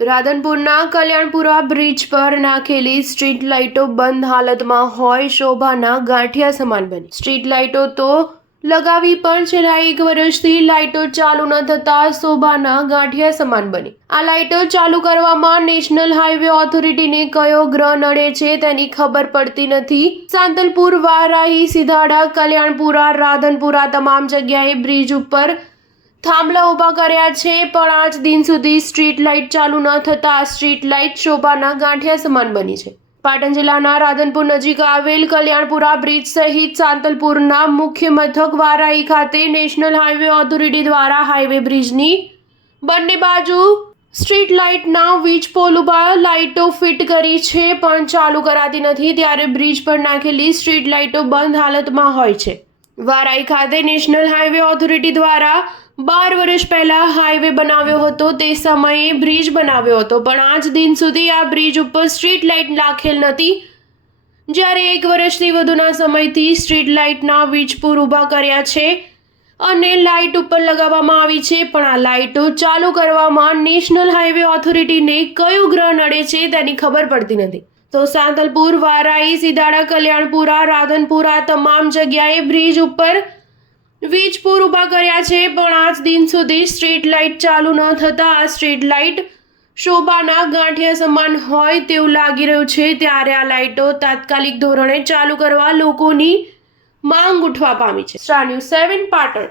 રાધનપુરના Kalyanpura bridge પર નાખેલી street લાઇટો બંધ હાલતમાં હોય શોભાના ગાંઠિયા સમાન બની। સ્ટ્રીટ લાઇટો તો લગાવી પણ છેલ્લા 1 વર્ષથી લાઇટો ચાલુ ન થતા શોભાના ગાંઠિયા સમાન બની। આ લાઇટો ચાલુ કરવામાં નેશનલ હાઈવે ઓથોરિટીને કયો ગ્રહ નડે છે તેની ખબર પડતી નથી। સાંતલપુર, વારાહી, સિધાડા, કલ્યાણપુરા, રાધનપુરા તમામ જગ્યાએ બ્રિજ ઉપર થાંભલા ઊભા કર્યા છે, પણ આજ દિન સુધી સ્ટ્રીટ લાઇટ ચાલુ ન થતા આ સ્ટ્રીટ લાઇટ શોભાના ગાંઠિયા સમાન બની છે। પાટણ જિલ્લાના રાધનપુર નજીક આવેલ કલ્યાણપુરા બ્રિજ સહિત સાંતલપુરના મુખ્ય મથક વારાહી ખાતે નેશનલ હાઈવે ઓથોરિટી દ્વારા હાઈવે બ્રિજની બંને બાજુ સ્ટ્રીટ લાઇટના વીજ પોલ ઉપર લાઇટો ફિટ કરી છે, પણ ચાલુ કરાતી નથી। ત્યારે બ્રિજ પર નાખેલી સ્ટ્રીટ લાઇટો બંધ હાલતમાં હોય છે। વારાહી ખાતે નેશનલ હાઈવે ઓથોરિટી દ્વારા 12 વર્ષ પહેલા હાઈવે બનાવ્યો હતો, તે સમયે બ્રિજ બનાવ્યો હતો, પણ આજ દિન સુધી આ બ્રિજ ઉપર સ્ટ્રીટ લાઇટ નાખેલ નથી। જ્યારે 1 વર્ષથી વધુના સમયથી સ્ટ્રીટ લાઇટના વીજપોલ ઊભા કર્યા છે અને લાઇટ ઉપર લગાવવામાં આવી છે, પણ આ લાઇટો ચાલુ કરવામાં નેશનલ હાઈવે ઓથોરિટીને કયો ગ્રહ નડે છે તેની ખબર પડતી નથી। તો સાંતલપુર, વારાહી, સિધાડા, કલ્યાણપુરા, રાધનપુરા તમામ જગ્યાએ બ્રિજ ઉપર વીજ પોલ ઊભા કર્યા છે, પણ આજ દિન સુધી સ્ટ્રીટ લાઇટ ચાલુ ન થતા આ સ્ટ્રીટ લાઇટ શોભાના ગાંઠિયા સમાન હોય તેવું લાગી રહ્યું છે। ત્યારે આ લાઇટો તાત્કાલિક ધોરણે ચાલુ કરવા લોકોની માંગ ઉઠવા પામી છે। Star news 7 Patan.